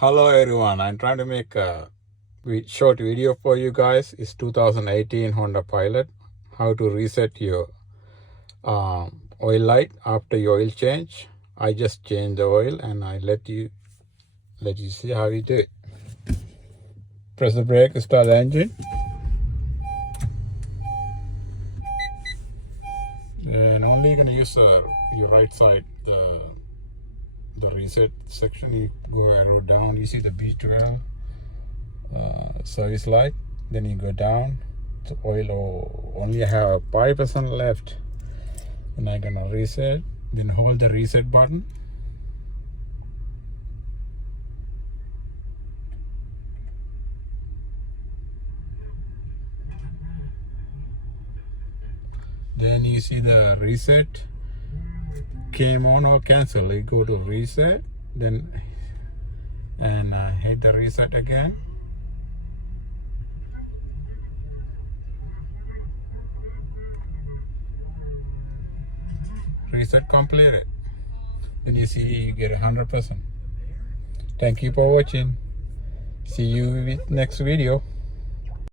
Hello everyone, I'm trying to make a short video for you guys. It's 2018 Honda Pilot. How to reset your oil light after your oil change. I just changed the oil and I let you see how you do it. Press the brake, start the engine. And only gonna use your right side, the reset section. You go arrow down, you see the B12 service light, then you go down to oil. Only have 5% left, and I'm gonna reset. Then hold the reset button. Then you see the reset came on or cancel. You go to reset, then and hit the reset again. Reset completed. Then you see you get 100%. Thank you for watching. See you with next video.